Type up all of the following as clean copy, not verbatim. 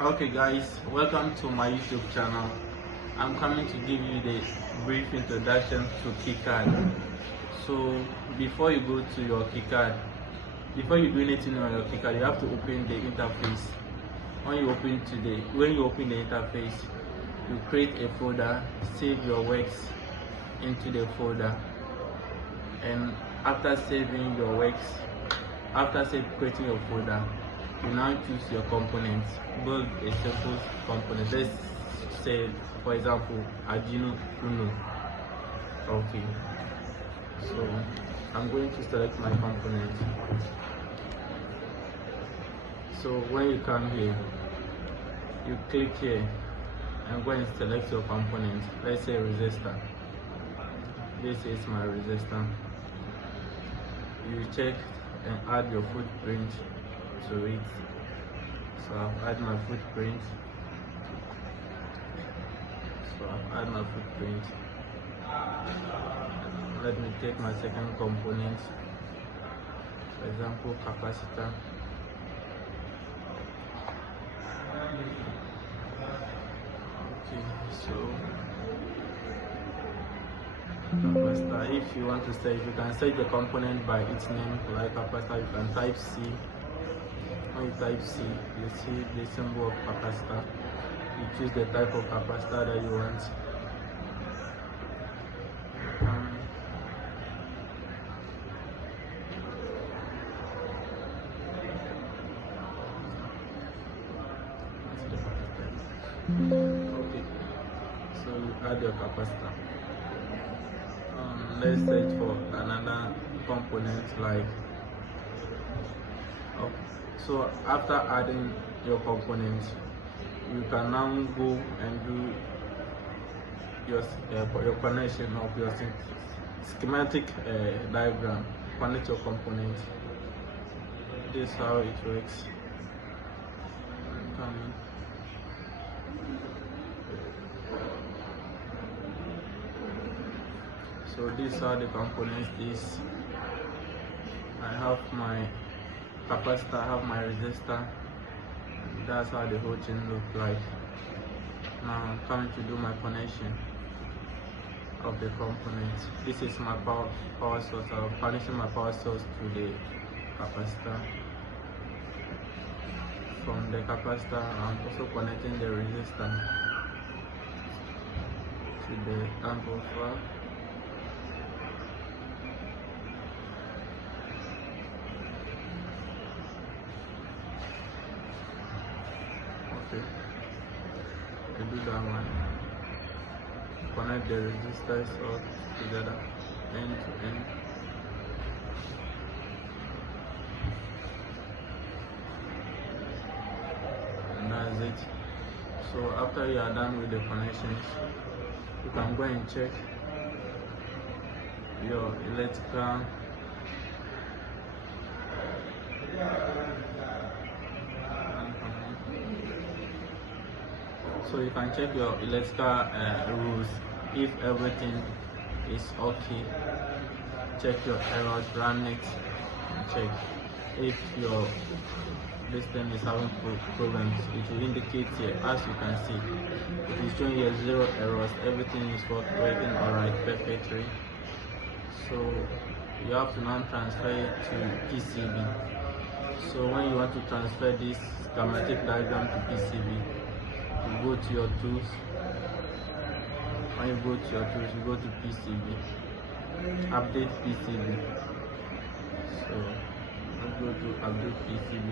Okay guys, welcome to my YouTube channel. I'm coming to give you the brief introduction to KiCad. So before you go to your KiCad, before you do anything on your KiCad, you have to open the interface. When you open the interface, you create a folder, save your works into the folder, and after saving your works, creating your folder, you now choose your components. Build a simple component. Let's say, for example, Arduino Uno. Okay, so I'm going to select my component. So when you come here, you click here and go and select your component. Let's say resistor. This is my resistor. You check and add your footprint to it. So I've added my footprint. Let me take my second component, for example, capacitor. Okay, so capacitor. If you want to search, you can search the component by its name, like capacitor. You can type C. When you type C, you see the symbol of capacitor. You choose the type of capacitor that you want. Okay, so you add your capacitor. Let's search for another component like. So after adding your components, you can now go and do your connection of your schematic diagram. Connect your components. This is how it works. So these are the components. I have my capacitor, I have my resistor. That's how the whole thing looks like. Now I'm coming to do my connection of the components. This is my power source. I'm connecting my power source to the capacitor. From the capacitor, I'm also connecting the resistor to the amplifier. Okay, I do that one. Connect the resistors all together, end to end. And that's it. So after you are done with the connections, you can go and check your electrical so you can check your electrical rules. If everything is okay, check your errors, run it, and check. If your system is having problems, it will indicate here. As you can see, it is showing here 0 errors. Everything is working alright, perfectly. So you have to now transfer it to PCB. So when you want to transfer this schematic diagram to PCB, you go to your tools. When you go to your tools, you go to PCB, update PCB. So let's go to update PCB.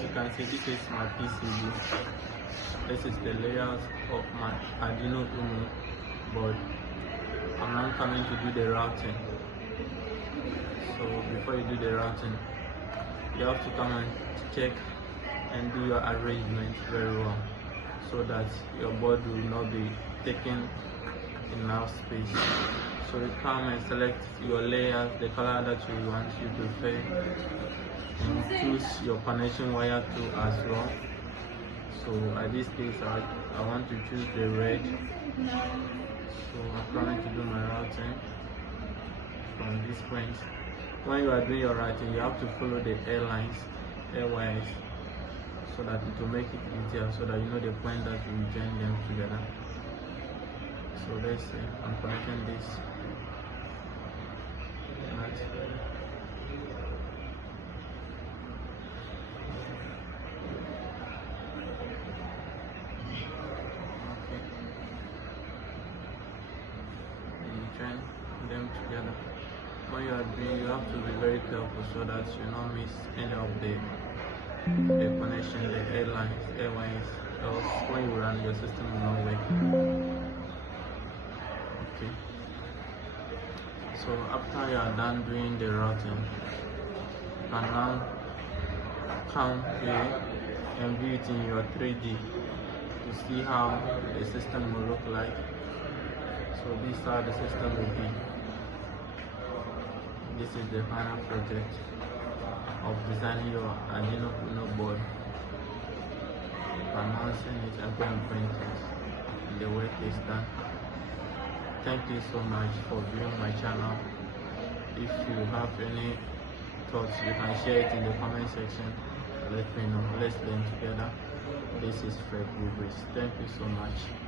You can see this is my PCB. This is the layout of my Arduino Uno board. I'm now coming to do the routing. So before you do the routing, you have to come and check and do your arrangement very well, so that your board will not be taking enough space. So you come and select your layout, the color that you want, you prefer, and choose your connection wire too as well. So at this case, I want to choose the red. So I'm planning to do my routing from this point. When you are doing your routing, you have to follow the airlines, airwires, so that it will make it easier, so that you know the point that you join them together. So let's say I'm connecting this. Join them together. When you are doing, you have to be very careful so that you don't miss any of the connection, the airlines, else when you run, your system will not work. Okay. So after you are done doing the routing, you can now come here and view it in your 3D to see how the system will look like. So this is how the system will be. This is the final project of designing your Arduino Uno board, announcing it and going to print it, and the work is done. Thank you so much for viewing my channel. If you have any thoughts, you can share it in the comment section. Let me know. Let's learn together. This is Fred Rubris. Thank you so much.